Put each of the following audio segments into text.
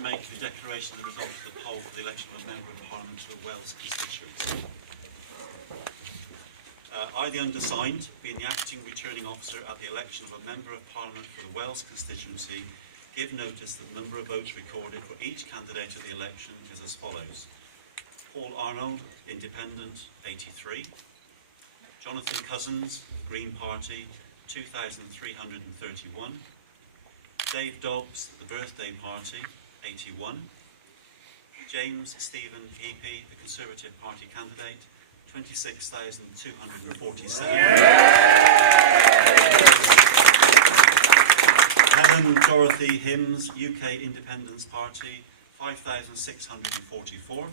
Make the declaration of the result of the poll for the election of a Member of Parliament to a Wales constituency. I, the undersigned, being the acting returning officer at the election of a Member of Parliament for the Wales constituency, give notice that the number of votes recorded for each candidate of the election is as follows. Paul Arnold, Independent, 83. Jonathan Cousins, Green Party, 2,331. Dave Dobbs, the Birthday Party, 81. James Stephen EP, the Conservative Party candidate, 26,247. Helen Dorothy Hims, UK Independence Party, 5,644.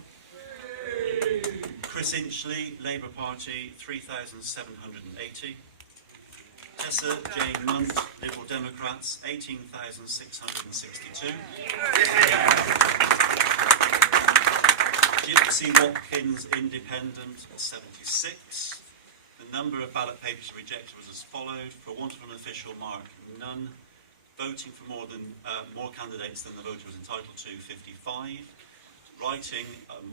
Chris Inchley, Labour Party, 3,780. Tessa Jane Munt, Liberal Democrats, 18,662. Gypsy Watkins, Independent, 76. The number of ballot papers rejected was as followed. For want of an official mark, none. Voting for more candidates than the voter was entitled to, 55. Writing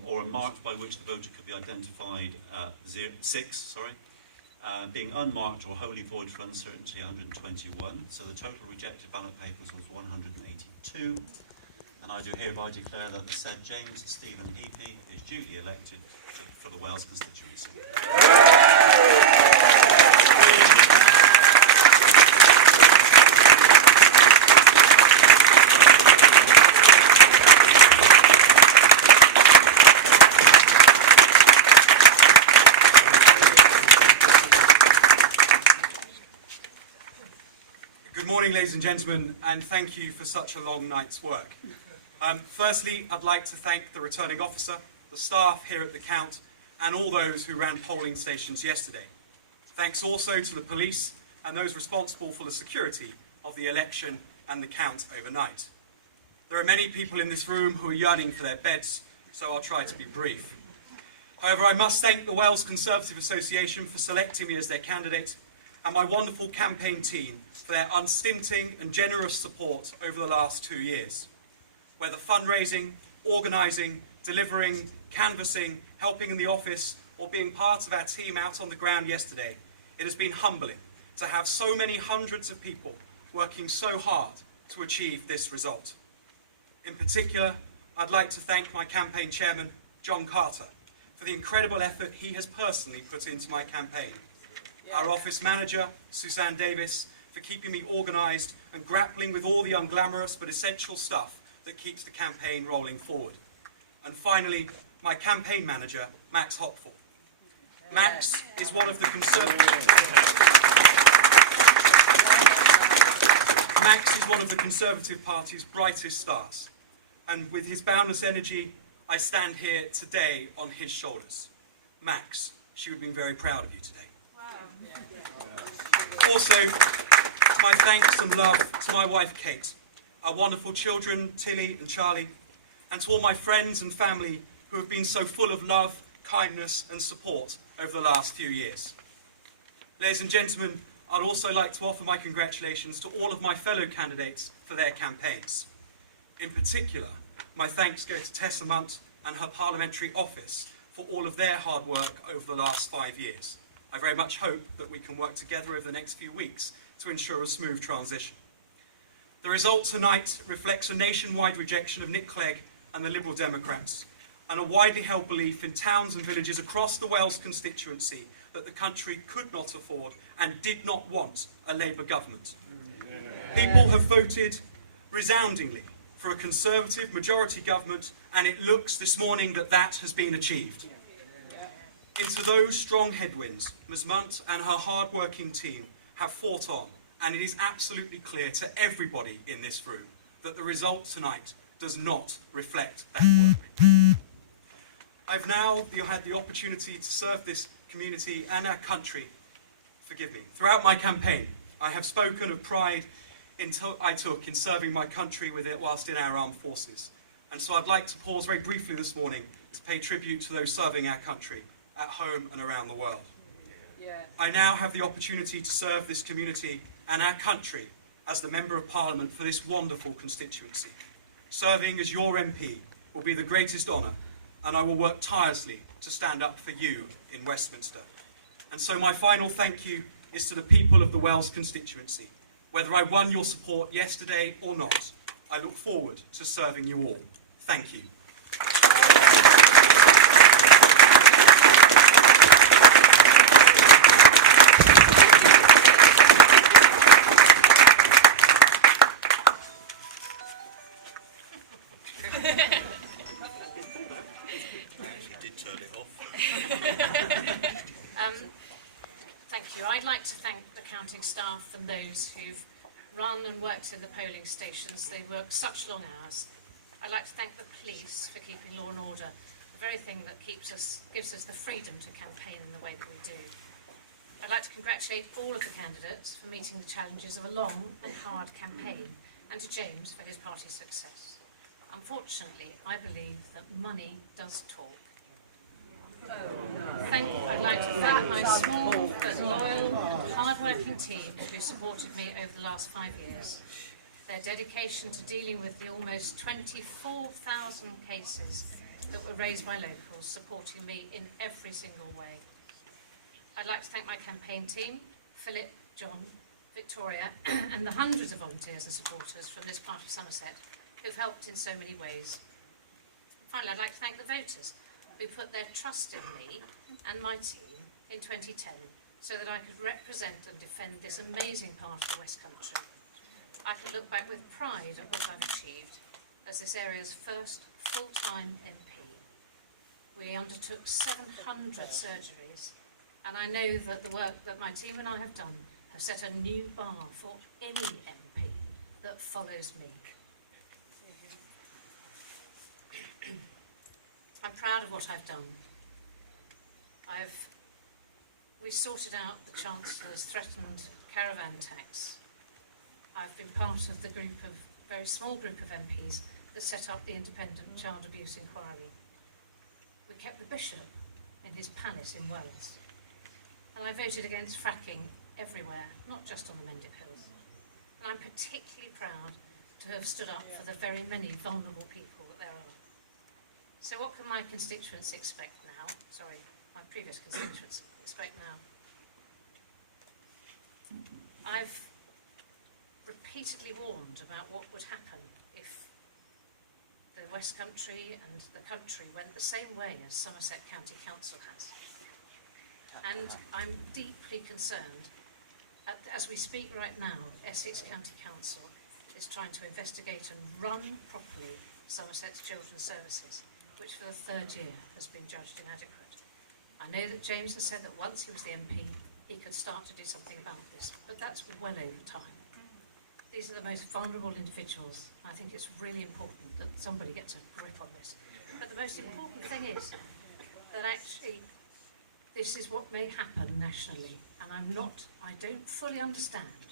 or a mark by which the voter could be identified, 6. Being unmarked or wholly void for uncertainty, 121. So the total rejected ballot papers was 182. And I do hereby declare that the said James Stephen EP is duly elected for the Wales constituency. Good morning, ladies and gentlemen, and thank you for such a long night's work. Firstly, I'd like to thank the returning officer, the staff here at the count, and all those who ran polling stations yesterday. Thanks also to the police and those responsible for the security of the election and the count overnight. There are many people in this room who are yearning for their beds, so I'll try to be brief. However, I must thank the Wales Conservative Association for selecting me as their candidate, and my wonderful campaign team for their unstinting and generous support over the last 2 years. Whether fundraising, organising, delivering, canvassing, helping in the office, or being part of our team out on the ground yesterday, it has been humbling to have so many hundreds of people working so hard to achieve this result. In particular, I'd like to thank my campaign chairman, John Carter, for the incredible effort he has personally put into my campaign. Our office manager, Suzanne Davis, for keeping me organised and grappling with all the unglamorous but essential stuff that keeps the campaign rolling forward. And finally, my campaign manager, Max Hopful. Max is one of the Conservative Party's brightest stars. And with his boundless energy, I stand here today on his shoulders. Max, she would have been very proud of you today. Also, my thanks and love to my wife Kate, our wonderful children Tilly and Charlie, and to all my friends and family who have been so full of love, kindness and support over the last few years. Ladies and gentlemen, I'd also like to offer my congratulations to all of my fellow candidates for their campaigns. In particular, my thanks go to Tessa Munt and her parliamentary office for all of their hard work over the last 5 years. I very much hope that we can work together over the next few weeks to ensure a smooth transition. The result tonight reflects a nationwide rejection of Nick Clegg and the Liberal Democrats, and a widely held belief in towns and villages across the Wales constituency that the country could not afford and did not want a Labour government. People have voted resoundingly for a Conservative majority government, and it looks this morning that that has been achieved. Into those strong headwinds, Ms Munt and her hard-working team have fought on, and it is absolutely clear to everybody in this room that the result tonight does not reflect that work. I've now had the opportunity to serve this community and our country, throughout my campaign. I have spoken of pride I took in serving my country with it whilst in our armed forces. And so I'd like to pause very briefly this morning to pay tribute to those serving our country at home and around the world. I now have the opportunity to serve this community and our country as the Member of Parliament for this wonderful constituency. Serving as your MP will be the greatest honour, and I will work tirelessly to stand up for you in Westminster. And so my final thank you is to the people of the Wells constituency. Whether I won your support yesterday or not, I look forward to serving you all. Thank you. Thank you. I'd like to thank the counting staff and those who've run and worked in the polling stations. They work such long hours. I'd like to thank the police for keeping law and order, the very thing that gives us the freedom to campaign in the way that we do. I'd like to congratulate all of the candidates for meeting the challenges of a long and hard campaign, and to James for his party's success. Unfortunately, I believe that money does talk. I'd like to thank my small but loyal and hard-working team who supported me over the last 5 years. Their dedication to dealing with the almost 24,000 cases that were raised by locals, supporting me in every single way. I'd like to thank my campaign team, Philip, John, Victoria, and the hundreds of volunteers and supporters from this part of Somerset who've helped in so many ways. Finally, I'd like to thank the voters who put their trust in me and my team in 2010 so that I could represent and defend this amazing part of the West Country. I can look back with pride at what I've achieved as this area's first full-time MP. We undertook 700 surgeries, and I know that the work that my team and I have done have set a new bar for any MP that follows me. I'm proud of what I've done. We sorted out the Chancellor's threatened caravan tax. I've been part of the very small group of MPs that set up the independent child abuse inquiry. We kept the Bishop in his palace in Wales. And I voted against fracking everywhere, not just on the Mendip Hills. And I'm particularly proud to have stood up for the very many vulnerable people that there are. So what can my constituents expect now? Sorry, my previous constituents expect now. I've repeatedly warned about what would happen if the West Country and the country went the same way as Somerset County Council has. And I'm deeply concerned. As we speak right now, Essex County Council is trying to investigate and run properly Somerset's Children's Services, which for the 3rd year has been judged inadequate. I know that James has said that once he was the MP, he could start to do something about this, but that's well over time. These are the most vulnerable individuals. I think it's really important that somebody gets a grip on this. But the most important thing is that actually this is what may happen nationally, and I don't fully understand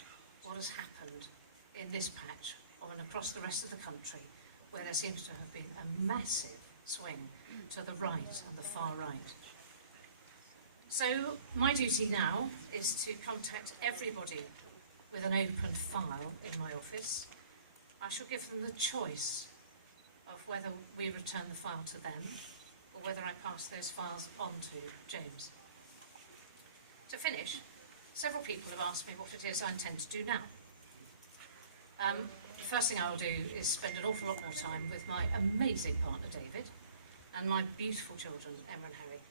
what has happened in this patch and across the rest of the country, where there seems to have been a massive swing to the right and the far right. So my duty now is to contact everybody with an open file in my office. I shall give them the choice of whether we return the file to them or whether I pass those files on to James. To finish, several people have asked me what it is I intend to do now. The first thing I'll do is spend an awful lot more time with my amazing partner David and my beautiful children Emma and Harry.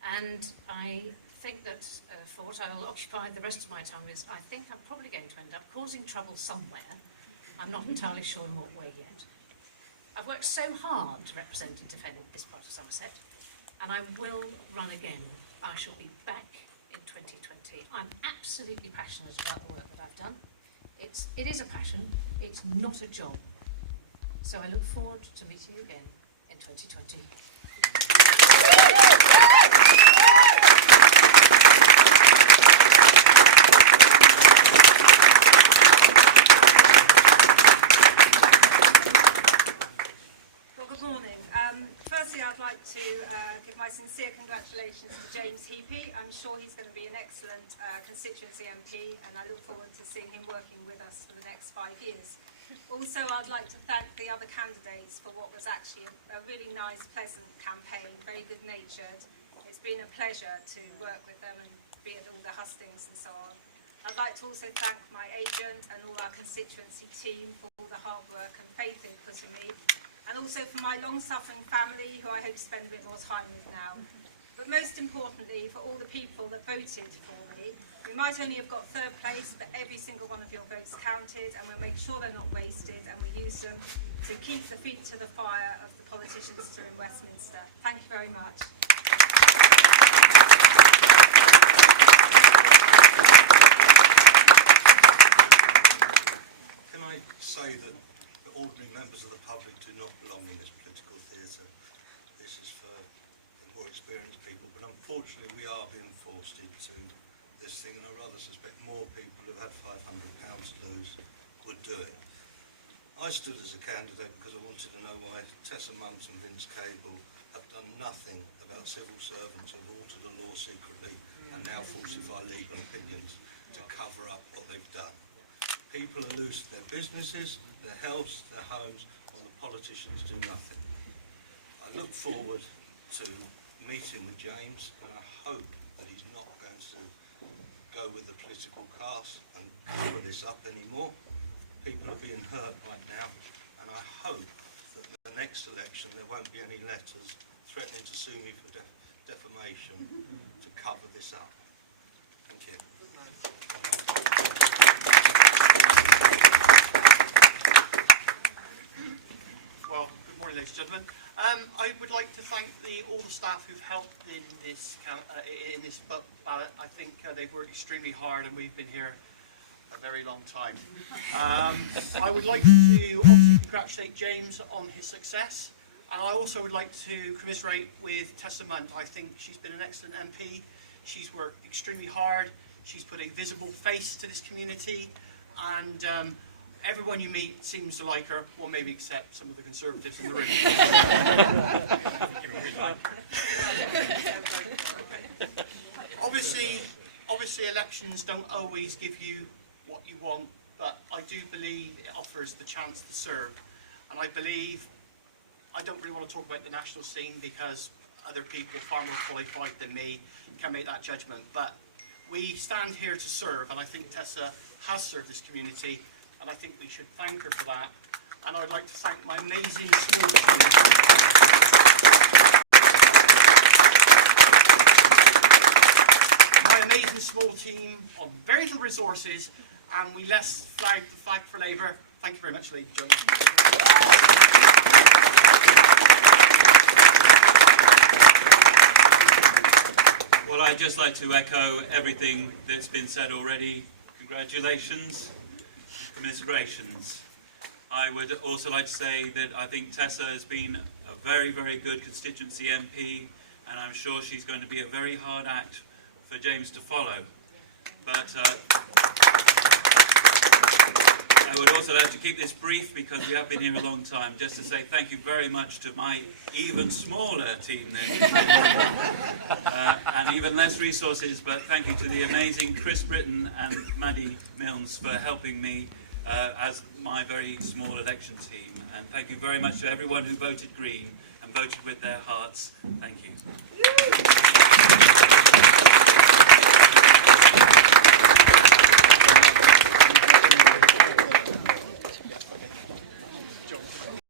And I think that for what I will occupy the rest of my time is, I think I'm probably going to end up causing trouble somewhere. I'm not entirely sure in what way yet. I've worked so hard to represent and defend this part of Somerset, and I will run again. I shall be back in 2020. I'm absolutely passionate about the work that I've done. It is a passion, it's not a job. So I look forward to meeting you again in 2020. Well, good morning. Firstly, I'd like to give my sincere congratulations to James Heapy. I'm sure he's going to be an excellent constituency MP, and I look forward to seeing him working with us for the next 5 years. Also, I'd like to thank the other candidates for what was actually a really nice, pleasant campaign, very good-natured. It's been a pleasure to work with them and be at all the hustings and so on. I'd like to also thank my agent and all our constituency team for all the hard work and faith they put in me, and also for my long-suffering family, who I hope to spend a bit more time with now. But most importantly, for all the people that voted for me. We might only have got 3rd place, but every single one of your votes counted, and we'll make sure they're not wasted, and we use them to keep the feet to the fire of the politicians here in Westminster. Thank you very much. Can I say that the ordinary members of the public do not belong in this political theatre? This is for more experienced people, but unfortunately we are being forced into this thing, and I rather suspect more people who've had £500 to lose would do it. I stood as a candidate because I wanted to know why Tessa Munt and Vince Cable have done nothing about civil servants who've altered the law secretly and now falsify legal opinions to cover up what they've done. People are losing their businesses, their healths, their homes, while the politicians do nothing. I look forward to meeting with James, and I hope that he's not going to go with the political cast and cover this up anymore. People are being hurt right now, and I hope that in the next election there won't be any letters threatening to sue me for defamation to cover this up. Thank you. Well, good morning, ladies and gentlemen. I would like to thank all the staff who've helped in this ballot. I think they've worked extremely hard, and we've been here a very long time. I would like to obviously congratulate James on his success, and I also would like to commiserate with Tessa Munt. I think she's been an excellent MP. She's worked extremely hard. She's put a visible face to this community, and everyone you meet seems to like her, well, maybe except some of the Conservatives in the room. Obviously, elections don't always give you what you want, but I do believe it offers the chance to serve. And I believe, I don't really want to talk about the national scene because other people far more qualified than me can make that judgment. But we stand here to serve, and I think Tessa has served this community, and I think we should thank her for that. And I would like to thank my amazing small team. My amazing small team on very little resources, and we less flag the flag for Labour. Thank you very much, ladies and gentlemen. Well, I'd just like to echo everything that's been said already. Congratulations. Commiserations. I would also like to say that I think Tessa has been a very, very good constituency MP, and I'm sure she's going to be a very hard act for James to follow. But I would also like to keep this brief because we have been here a long time, just to say thank you very much to my even smaller team and even less resources, but thank you to the amazing Chris Britton and Maddie Milnes for helping me as my very small election team. And thank you very much to everyone who voted Green and voted with their hearts. Thank you.